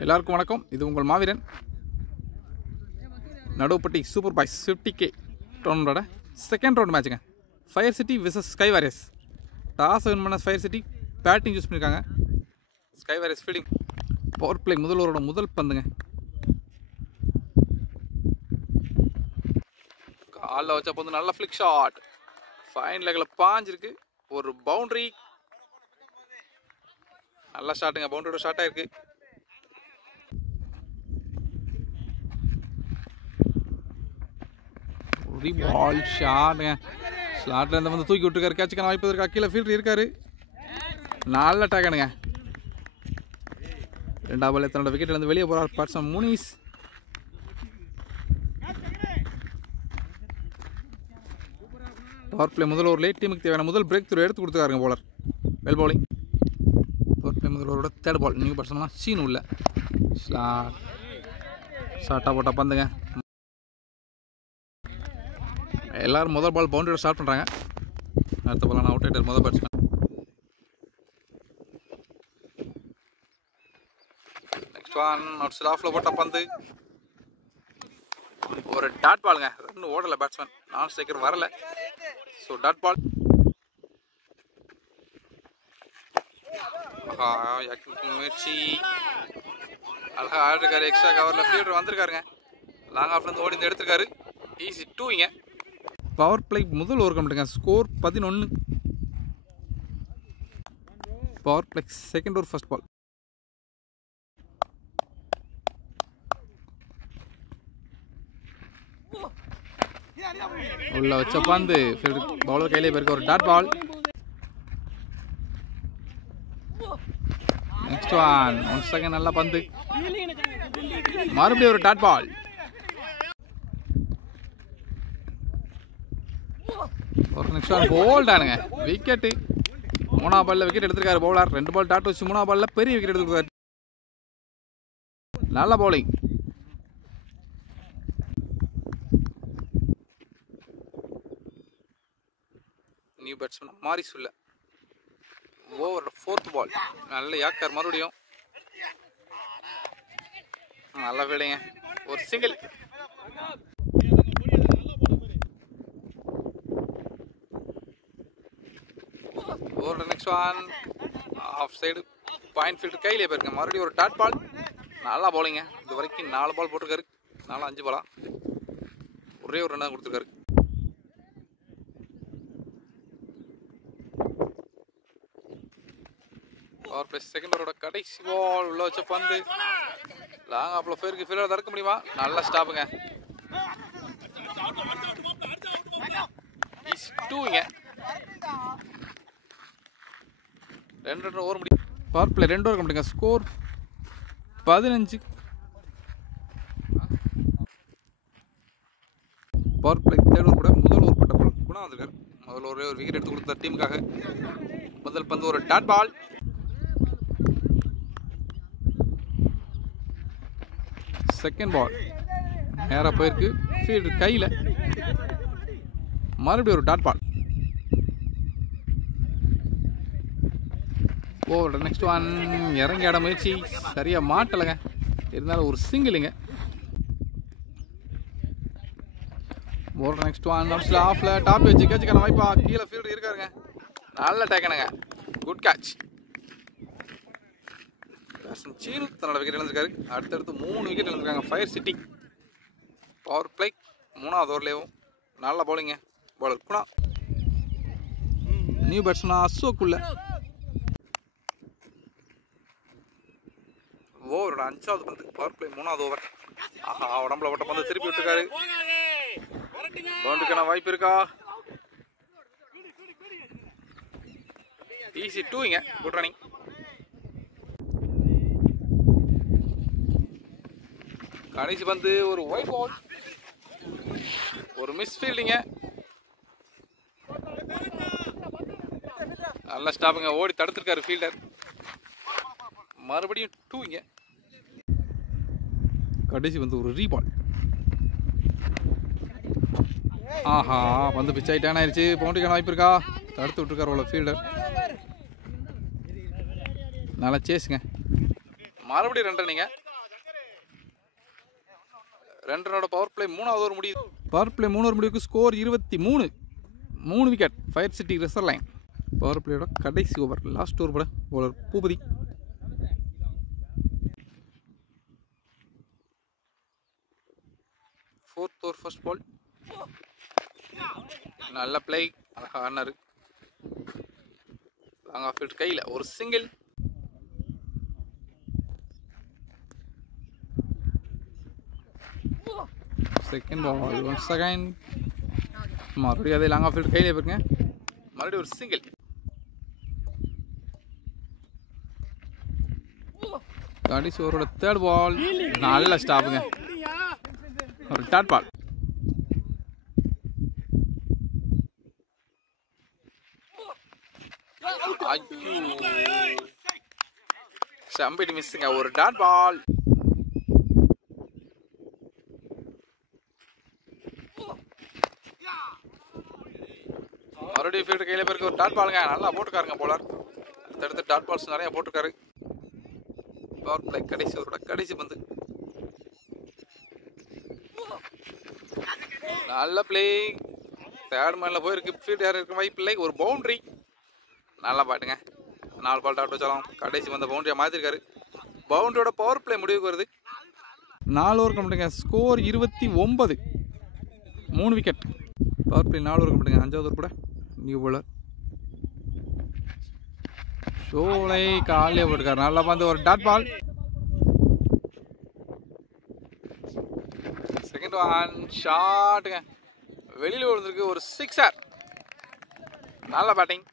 எல்லாருக்கும் வணக்கம். இது உங்கள் Maveeran. Naduvupatti super boys 50K டோர்னமெண்டோட செகண்ட் ரவுண்ட் மேட்சுங்க. Fire city versus sky warriors. Toss win பண்ண ஃபயர் சிட்டி பேட்டிங் யூஸ் பண்ணியிருக்காங்க. Sky warriors fielding. Power play முதல் ஓவரோட முதல் பந்துங்க. காலில் வச்ச பந்து நல்ல ஃப்ளிக் ஷாட். ஃபைன் லெக்கில் பாஞ்சிருக்கு. ஒரு பவுண்ட்ரி. நல்ல ஷாட்டுங்க. பவுண்டரியோட ஷாட்டாக இருக்குது. பால் ஷாட்டுங்க. ஸ்லாட்டில் இருந்த வந்து தூக்கி விட்டுருக்காரு. கேட்சுக்கான வாய்ப்பு இருக்கா? கீழே ஃபீல்டர் இருக்காரு. நல்ல டேக்கனுங்க. ரெண்டாவது பால் தன்னோட விக்கெட்டில் இருந்து வெளியே போகிறார் பேட்ஸ்மேன் முனிஸ். பவர் பிளே முதல் ஓவர் லேட் டீமுக்கு தேவையான முதல் பிரேக் த்ரூ எடுத்து கொடுத்துருக்காருங்க bowler. Well bowling. Power play முதல் ஓவரோட third ball. New batsman Seenu உள்ள ஷார்ட்டாக போட்டால் பந்துங்க. எல்லாரும் முதல் பால் பவுண்டரியோட ஸ்டார்ட் பண்ணுறாங்க. அடுத்த பால் அவுட் ஆகிட்டார் முதல் batsman. Next one out side ஆஃப்ல போட்ட பந்து. ஒரு டாட் பாலுங்க. ரெண்டு ஓடலை பேட்ஸ்மேன். நான் ஸ்ட்ரைக்கர் வரல. So dot ball. முயற்சி அழகா ஆடிருக்காரு. எக்ஸ்ட்ரா கவரில் ஃபீல்டர் வந்திருக்காருங்க. லாங் ஆஃப்லேருந்து ஓடி எடுத்திருக்காரு. ஈஸி 2 பவர் பிளே முதல் ஓவர் கம்ப்ளீட்டுங்க. Score 11. Power play second over first ball. உள்ள வச்ச பந்து பவுலர் கையிலே போயிருக்க. ஒரு dot ball. Next one second நல்ல பந்து. மறுபடியும் ஒரு டாட் பால். ஒரு நெக்ஸ்ட் ஒன் போல்டானுங்க. விக்கெட்டு. 3ஆம் பால்ல விக்கெட் எடுத்திருக்காரு பவுலர். 2 பால் டாட் வச்சு 3ஆம் பால்ல பெரிய விக்கெட் எடுத்துருக்காரு. நல்ல பவுலிங். நியூ பேட்ஸ்மேன் மாரிஸ் உள்ள ஓவர் 4th பால். நல்ல யாக்கர். மறுபடியும் நல்ல ஃபீல்டிங்க. ஒரு single. Over next one off side point fielder கையிலே போயிருங்க. மறுபடியும் ஒரு டாட் பால். நல்லா பவுலிங்க. இது வரைக்கும் 4 பால் போட்டிருக்காரு. 5 பாலா ஒரே ஒரு ரன் தான் கொடுத்துருக்காரு. பவர் பிளே செகண்ட் ஓவரோட கடைசி பால். உள்ள வச்ச பந்து லாங் ஆஃப்ல போயிருக்கு. ஃபீல்டர் தடுக்க முடியுமா? நல்ல ஸ்டாப்புங்க. 2 2 ஓவர் முடியும். பவர் பிளே 2 ஓவர் கம்ப்ளீட்டுங்க. Score 15. Power play third over கூட முதல் ஓவர் பட்ட பால் குணா வந்திருக்காரு. முதல் ஒரே ஒரு விக்கெட் எடுத்து கொடுத்த டீமுக்காக. முதல் பந்து ஒரு டாட் பால். செகண்ட் பால் நேராக போயிருக்கு. ஃபீல்டர் கையில். மறுபடியும் ஒரு dot ball. Over next one இறங்கி ஆட முயற்சி சரியாக மாட்டலைங்க. இருந்தாலும் ஒரு சிங்கிளுங்க. ஓவர் நெக்ஸ்ட் ஒன் ஆஃப்ல டாப் வச்சு கேட்சுக்கான வாய்ப்பா. கீழே ஃபீல்டர் இருக்காருங்க. நல்ல டேக்கனுங்க. Good catch. சீனு தன்னோட விக்கெட் இழந்திருக்காரு. அடுத்தடுத்து 3 விக்கெட் இழந்திருக்காங்க ஃபயர் சிட்டி. பவர் பிளே 3ஆவது ஓவர்லேயும் நல்ல பவுலிங்க. Bowler Guna. New batsman Ashok உள்ள ஓவரோட 5வது பந்து. பவர் பிளே 3ஆவது ஓவர். ஆஹா உடம்புல போட்ட பந்து திருப்பி விட்டுருக்காரு. பவுண்டரிக்கான வாய்ப்பு இருக்கா? Easy 2 good running. கடைசி பந்து ஒரு ஒயிட் பால். ஒரு மிஸ் ஃபீல்டிங்க. நல்ல ஸ்டாப்புங்க. ஓடி தடுத்திருக்காரு ஃபீல்டர். மறுபடியும் 2 கடைசி வந்து ஒரு ரீபால். ஆஹா பந்து பிச் ஆயிட்டான் ஆயிடுச்சு. பவுண்டரிக்கான வாய்ப்பு இருக்கா? தடுத்து விட்டுருக்காரு அவ்வளோ ஃபீல்டர். நல்லா சேஸுங்க. மறுபடியும் 2 ரன்னிங்க. 2 ரனோட பவர் பிளே 3வது ஓவர் முடியுது. பவர் பிளே 3 ஓவர் முடிவுக்கு score 23. 3 wicket fire city reserve line. Power பிளேயோட கடைசி ஓவர் லாஸ்ட் ஓவர் போட bowler Boopathi. Fourth over first ball. நல்ல பிளே, அழகா ஆனாரு. லாங் ஆஃப் ஃபீல்ட் கையில் ஒரு single. Second ball once again. மறுபடியும் அதே லாங் ஆஃப் ஃபீல்ட் கையில் போயிருங்க. மறுபடியும் ஒரு சிங்கிள். கடைசி ஓவரோட தேர்ட் பால். நல்ல ஸ்டாப்புங்க, ஒரு டாட் பால். சம்படி மிஸ்ஸுங்க, ஒரு டாட் பால். மறுபடியும் ஃபீல்டு கையில் போயிருக்கு, ஒரு டாட் பாலுங்க. நல்லா போட்டுக்காருங்க போலர். அடுத்தடுத்து டாட் பால்ஸ் நிறைய போட்டுருக்காரு. பவர் பிளே கடைசி ஓவரோட கடைசி பந்து. நல்ல பிளே, தேர்ட் மேனில் போயிருக்கு. ஃபீல்டு யார் இருக்க வாய்ப்பு இல்லை. ஒரு பவுண்ட்ரி. நல்லா பாட்டுங்க, 4 பால் டாட் வச்சாலும் கடைசி வந்த பவுண்டரியை மாற்றிருக்காரு. பவுண்டரியோட பவர் பிளே முடிவுக்கு வருது. 4 ஓவர் கம்ப்ளீட்டுங்க. Score 29. 3 wicket. Power play 4 over கம்ப்ளீட்டுங்க. 5வது ஓவர் கூட நியூ பவுலர் ஷோலை காலையே போட்டுருக்காரு. நல்லா வந்து ஒரு டாட் பால். செகண்ட் ஒன் ஷாட்டுங்க, வெளியில் விழுந்திருக்கு. ஒரு சிக்ஸர். நல்ல பேட்டிங்.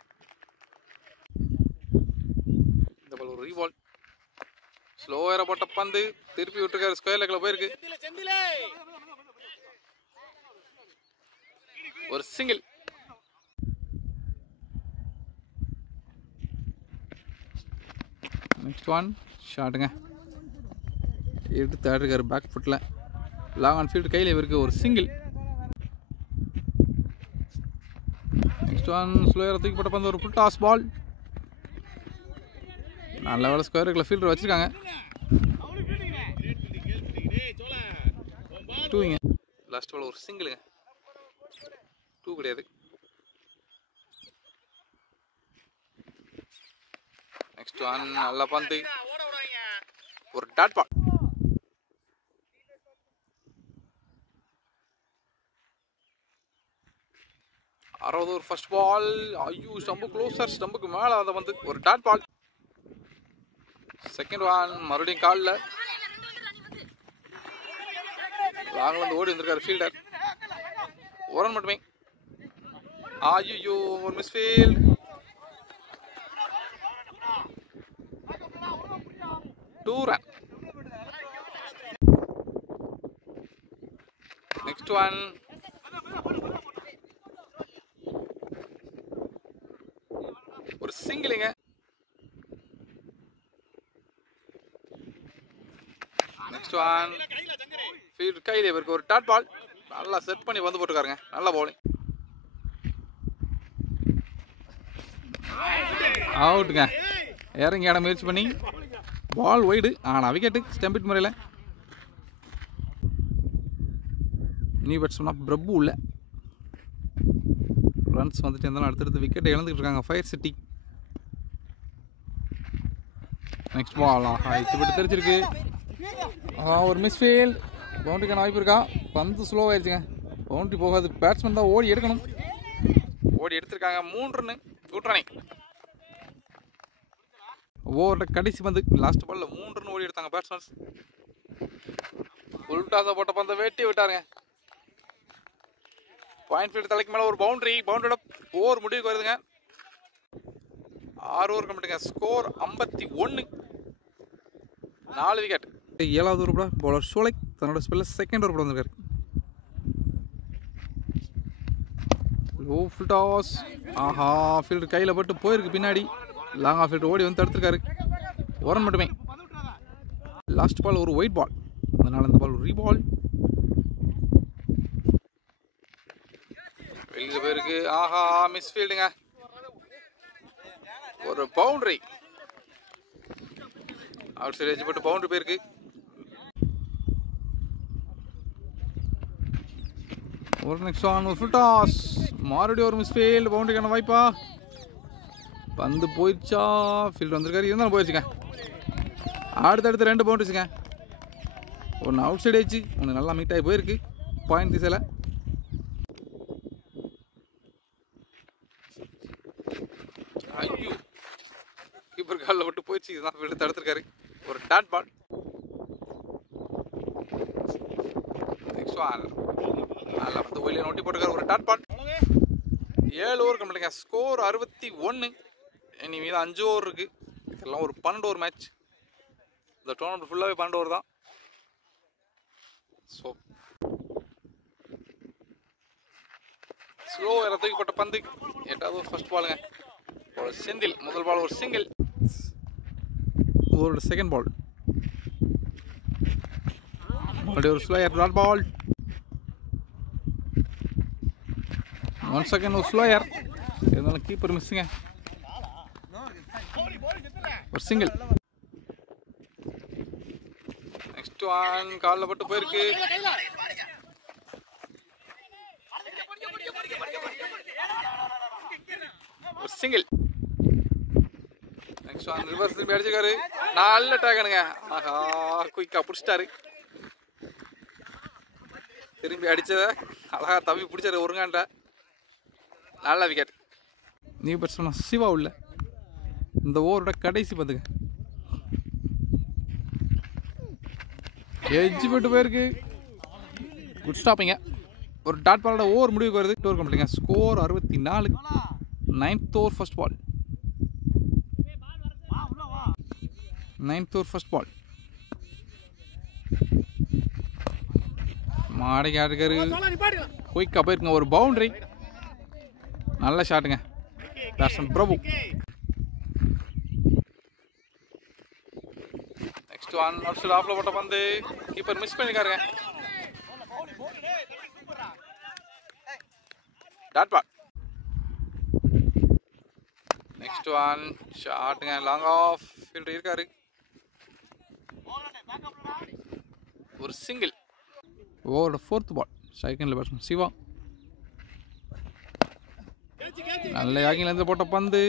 இந்த பால் ஒரு ரீபால். ஸ்லோவரா போட்ட பந்து திருப்பி விட்டுருக்காரு. ஸ்கொயர் லெக்ல போயிருக்கு. ஒரு சிங்கிள். நெக்ஸ்ட் ஒன் ஷாட்டுங்க, எடுத்து ஆடிருக்காரு பேக் ஃபுட்டில். லாங் ஆன் ஃபீல்டு கையில் இருக்கு. ஒரு சிங்கிள். நெக்ஸ்ட் ஒன் ஸ்லோயராக தூக்கி போட்ட பந்து ஒரு ஃபுல் டாஸ் பால். நல்ல வேலை ஸ்கொயர் லெக்ல ஃபீல்டர் வச்சிருக்காங்க. 2ங்க. லாஸ்ட் பால் ஒரு சிங்கிளுங்க. 2 கிடையாது. நெக்ஸ்ட் ஒன் நல்ல பந்து, ஒரு டாட் பால். அறுபது ஒரு ஃபர்ஸ்ட் பால். ஐயோ, ஸ்டம்பு க்ளோசர், ஸ்டம்புக்கு மேலே அதை வந்து ஒரு டாட் பால். செகண்ட் ஒன் மறுபடியும் காலில் லாங்கில் வந்து ஓடி வந்திருக்காரு ஃபீல்டர். ஒரு ரன் மட்டுமே. ஐயோ, ஒரு மிஸ்ஃபீல்ட். 2 ரன். நெக்ஸ்ட் ஒன் ஒரு சிங்கிளுங்க. நெக்ஸ்ட் ஒன் ஃபீல்ட் கையில் இருக்கு. ஒரு டாட் பால். நல்லா செட் பண்ணி வந்து போட்டுருக்காருங்க. நல்ல பவுலிங். அவுட்டுங்க. இறங்கி ஆட முயற்சி பண்ணி பால் ஒய்டு. ஆனால் விக்கெட்டு ஸ்டம்பிட் முறையில். நியூ பேட்ஸ்மேனா பிரபு உள்ள ரன்ஸ் வந்துட்டு இருந்தாலும் அடுத்தடுத்து விக்கெட்டை இழந்துக்கிட்டு இருக்காங்க ஃபயர் சிட்டி. Next ball. ஆஹா, இப்படி தெரிஞ்சிருக்கு. ஒரு மிஸ்ஃபீல்ட். பவுண்டரிக்கான வாய்ப்பு இருக்கா? பந்து ஸ்லோவாகிடுச்சுங்க. பவுண்டரி போகாது. பேட்ஸ்மேன் தான் ஓடி எடுக்கணும். ஓடி எடுத்திருக்காங்க. 3 ரன்னு. Good running. ஓவரோட கடைசி பந்து. லாஸ்ட் பாலில் 3 ரன் ஓடி எடுத்தாங்க பேட்ஸ்மேன்ஸ். ஃபுல் டாஸை போட்ட பந்தை வெட்டி விட்டாருங்க. பாயிண்ட் ஃபீல்டு தலைக்கு மேலே ஒரு பவுண்டரி. பவுண்டரியோட ஓவர் முடிவுக்கு வருதுங்க. 6 ஓவர் கம்ப்ளீட்டுங்க. ஸ்கோர் 51. 4 விக்கெட். 7வது ஓவர் கூட பவுலர் ஷோலைக் தன்னோட ஸ்பெல்லில் செகண்ட் ஓவர் கூட வந்திருக்காரு. Low full toss. ஆஹா, ஃபீல்டு கையில் பட்டு போயிருக்கு பின்னாடி. லாங் ஆஃப் ஃபீல்டு ஓடி வந்து தடுத்துருக்காரு. ஒரு ரன் மட்டுமே. லாஸ்ட் பால் ஒரு ஒயிட் பால். அதனால் இந்த பால் ஒரு ரீபால். வெளியில் போயிருக்கு. ஆஹா, மிஸ் ஃபீல்டுங்க. ஒரு பவுண்டரி. அவுட் சைடு எட்ஜ் போட்டு பவுண்டரி போயிருக்கு. ஒரு நெக்ஸ்ட் ஆன் ஒரு ஃபுல் டாஸ், மறுபடியும் ஒரு மிஸ்ஃபீல்டு, பவுண்டரிக்கான வாய்ப்பா, பந்து போயிடுச்சா, ஃபீல்டு வந்திருக்காரு, இருந்தாலும் போயிடுச்சுங்க. அடுத்தடுத்து 2 பவுண்டரிஸுங்க. ஒன்று அவுட் சைடு ஆயிடுச்சு, ஒன்று நல்லா மீட் ஆகி போயிருக்கு பாயிண்ட் திசையில். ஐயோ, கீப்பர் காலில் விட்டு போயிடுச்சு, இதுதான் ஃபீல்டு தடுத்துருக்காரு. ஒரு டாட் பால். நெக்ஸ்ட் ஒன் நல்லா வந்து வெளியே நோட்டி போட்டுருக்காரு, ஒரு டாட் பால். 7 ஓவர் கம்ப்ளீட்டுங்க. ஸ்கோர் 61. இனி மீது 5 ஓவர் இருக்குது. இதெல்லாம் ஒரு 12 ஓவர் மேட்ச். இந்த டோர்னமெண்ட் ஃபுல்லாகவே 12 ஓவர் தான். ஸோ ஸ்லோ தூக்கப்பட்ட பந்து, 8வது ஒரு ஃபர்ஸ்ட் பாலுங்க. ஒரு செந்தில் முதல் பால் ஒரு சிங்கிள், ஒரு செகண்ட் பால், மறுபடியும் ஒரு ஸ்லோயர் டாட் பால், 1 செகண்ட் ஒரு ஸ்லோயர், இருந்தாலும் கீப்பர் மிஸ்ஸுங்க, ஒரு சிங்கிள். நெக்ஸ்ட் ஒன் காலில் பட்டு போயிருக்கு, ஒரு சிங்கிள். நெக்ஸ்ட் ஒன் ரிவர்ஸ் திரும்பி அடிச்சிருக்காரு, நல்ல டேக்கனுங்க. ஆஹா, குயிக்காக பிடிச்சிட்டாரு. திரும்பி அடிச்சத அழகா தவி பிடிச்சாரு ஒருங்காண்ட, நல்ல விக்கெட். நியூ பேட்ஸ்மேன் சிவா உள்ள இந்த ஓவரோட கடைசி பந்துங்க. எஜ்ஜு போட்டு போயிருக்கு, குட் ஸ்டாப்பிங்க. ஒரு டாட் பாலோட ஓவர் முடிவுக்கு வருது. டோர் கம்ப்ளீட்டுங்க. Score 64. 9th over first ball. 9th over first ball. மாடைக்கு ஆடுக்காரு, குயிக்காக போயிருக்குங்க, ஒரு பவுண்டரி, நல்ல ஷாட்டுங்க பேட்ஸ்மேன் பிரபு. நெக்ஸ்ட் ஒன் ஆஃப்ல போட்ட பந்து, கீப்பர் மிஸ் பண்ணிருக்காருங்க, டாட் பால். நெக்ஸ்ட் ஒன் ஷாட்டுங்க, லாங் ஆஃப், ஃபீல்டர் இருக்காரு, ஒரு சிங்கிள். ஓவரோட 4th பால். செகண்ட்ல பேட்ஸ்மேன் சிவா, நல்ல யாகிங்லேருந்து போட்ட பந்து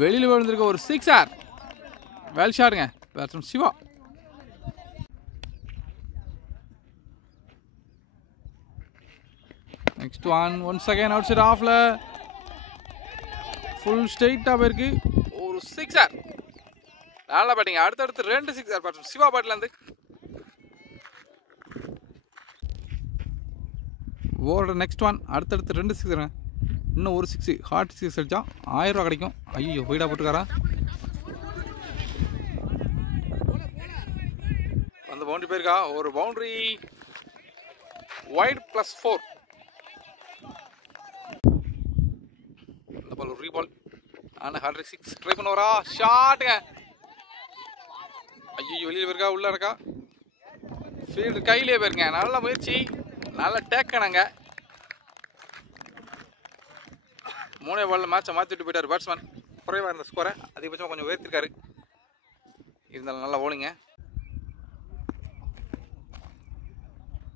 வெளியில் விழுந்திருக்க, ஒரு 6R, வெல் ஷாட்டுங்க batsman Siva. Next one once again out side ஆஃப்ல, ஃபுல் ஸ்ட்ரெயிட்டாக போயிருக்கு, ஒரு 6R, நல்லா பேட்டிங்க. அடுத்தடுத்து 2 6R பேட்ஸ்மேன் சிவா பேட்லேருந்து. ஓவரோட நெக்ஸ்ட் ஒன் அடுத்தடுத்து 2 6 இன்னும் ஒரு 6 ஹார்ட் 6 அடிச்சா 1000 ரூபா கிடைக்கும். ஐயோ, வீடாக போட்டுக்காரா, அந்த பவுண்டரி போயிருக்கா, ஒரு பவுண்டரி, வைட் +4. இந்த பால் ஒரு ரீபால், ஆனால் ஹார்ட் 6 ட்ரை பண்ணுவாரா, ஷாட்டுங்க. ஐயோ, வெளியில் போயிருக்கா, உள்ள இருக்கா, ஃபீல்டு கையிலே போயிருங்க, நல்ல முயற்சி, நல்ல டேக்கனாங்க. 3 பாலில் மேட்சை மாற்றிட்டு போயிட்டார் பேட்ஸ்மேன். குறைவாக இருந்த ஸ்கோரை அதிகபட்சமாக கொஞ்சம் உயர்த்திருக்காரு, இருந்தாலும் நல்லா ஓலிங்க.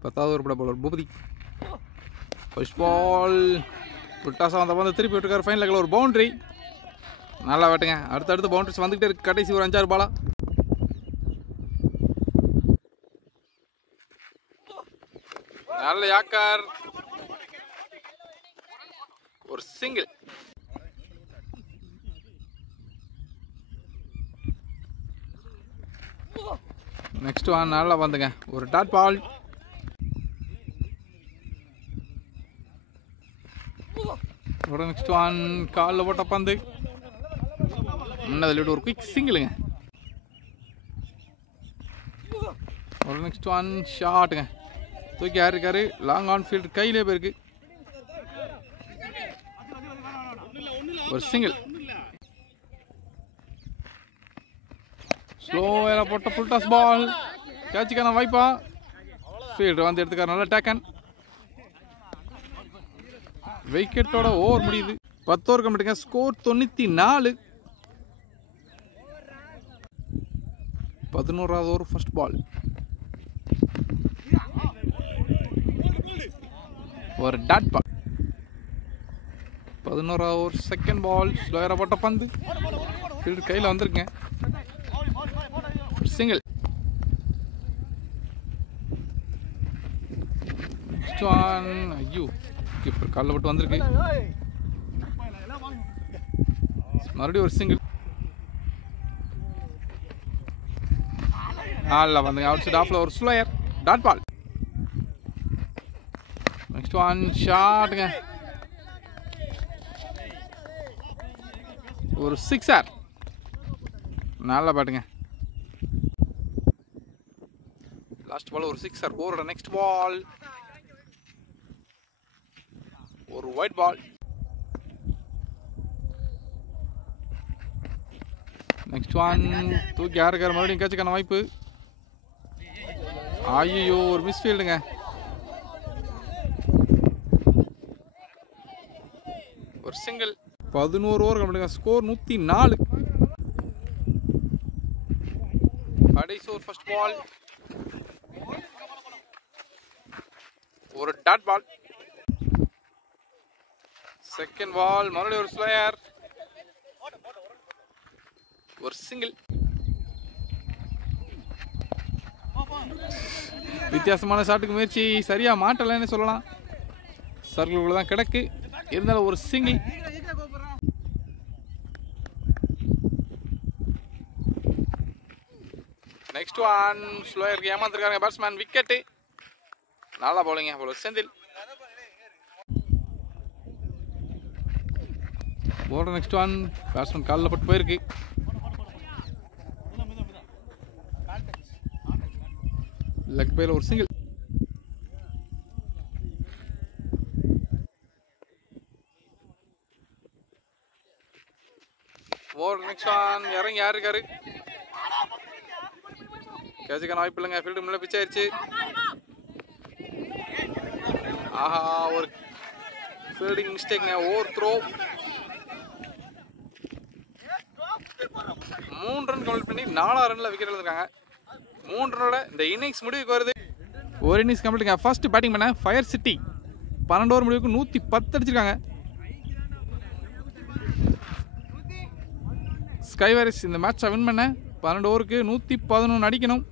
10வது ஒரு பட பாலர் பூபதி, ஃபர்ஸ்ட் பால் புட்டாசா வந்த வந்து திருப்பி விட்டுருக்காரு, ஃபைனல் லெக்கில் ஒரு பவுண்டரி, நல்லா வெட்டுங்க. அடுத்தடுத்து பவுண்டரிஸ் வந்துக்கிட்டே இருக்கு, கடைசி ஒரு 5-6 பாலா. நல்ல யாக்கர், ஒரு சிங்கிள். நெக்ஸ்ட் ஒன் நல்லா வந்துங்க, ஒரு டாட் பால். நெக்ஸ்ட் ஒன் காலில் போட்ட பந்து, முன்னதில் ஒரு குயிக் சிங்கிளுங்க. ஒரு நெக்ஸ்ட் ஒன் ஷாட்டுங்க, தூக்கி யாருக்காரு, லாங் ஆன் ஃபீல்டு கையிலே போயிருக்கு, ஒரு சிங்கிள். ஸ்லோவாக போட்ட ஃபுல் டாஸ் பால், கேட்சுக்கான வாய்ப்பா, ஃபீல்டர் வந்து எடுத்துக்காரு, நல்லா டேக்கன். விக்கெட்டோட ஓவர் முடியுது. 10 ஓவர் கம்ப்ளீட்டுங்க. ஸ்கோர் 94. 11வது ஓவர் ஃபர்ஸ்ட் பால். ஒரு டாட் பால். 11வது ஓவர் செகண்ட் பால். ஸ்லோயராக போட்ட பந்து ஃபீல்டர் கையில் வந்திருக்குங்க. சிங்கிள். Next one. ஐயோ, கீப்பர் காலில் போட்டு வந்திருக்கு. மறுபடியும் ஒரு சிங்கிள். நல்லா வந்துங்க. அவுட் சைட் ஆஃப்ல ஒரு slower dot ball. Next one ஷாட்டுங்க. ஒரு சிக்ஸர். நல்லா பாட்டுங்க. லாஸ்ட் பால் ஒரு சிக்ஸர். ஓவரோட நெக்ஸ்ட் பால் ஒரு ஒயிட் பால். நெக்ஸ்ட் ஒன் தூக்கி யாருக்கார மறுபடியும் கேட்சுக்கான வாய்ப்பு. ஐயோ, ஒரு மிஸ்ஃபீல்டுங்க. ஒரு சிங்கிள். 11 over complete. ஸ்கோர் 104. கடைசி ஓவர் ஃபர்ஸ்ட் பால் ஒரு டாட் பால். செகண்ட் பால் மறுபடியும் ஒரு ஸ்லோயர் ஒரு சிங்கிள். வித்தியாசமான ஷாட்டுக்கு முயற்சி சரியா மாட்டலன்னு சொல்லலாம். சர்க்கிள் தான் கிடக்கு. இருந்தாலும் ஒரு சிங்கிள். நெக்ஸ்ட் ஒன் ஸ்லோயருக்கு ஏமாந்துருக்காங்க பேட்ஸ்மேன். விக்கெட்டு. நல்லா போலிங்க. அவ்வளோ செந்தில். போடுற நெக்ஸ்ட் ஒன் பேட்ஸ்மேன் காலில் பட்டு போயிருக்கு. லெக் பையில் ஒரு சிங்கிள். போடுற நெக்ஸ்ட் ஒன் இறங்கி யாரு இருக்காரு. கேட்சுக்கான வாய்ப்பு இல்லைங்க. ஃபீல்டு முன்னே பிச் ஆயிடுச்சு. ஆஹா, ஒரு ஃபீல்டிங் மிஸ்டேக்ங்க. Over throw. 3 ரன் கம்ப்ளீட் பண்ணி 4 ரன்ல விக்கெட் எடுத்திருக்காங்க. 3 ரனோட இந்த இன்னிங்ஸ் முடிவுக்கு வருது. ஒரு இன்னிங்ஸ் கம்ப்ளீட்டுங்க. ஃபர்ஸ்ட் பேட்டிங் பண்ண ஃபயர் சிட்டி 12 ஓவர் முடிவுக்கு 110 அடிச்சிருக்காங்க. ஸ்கை வாரியர்ஸ் இந்த மேட்சை வின் பண்ண 12 ஓவருக்கு 111 அடிக்கணும்.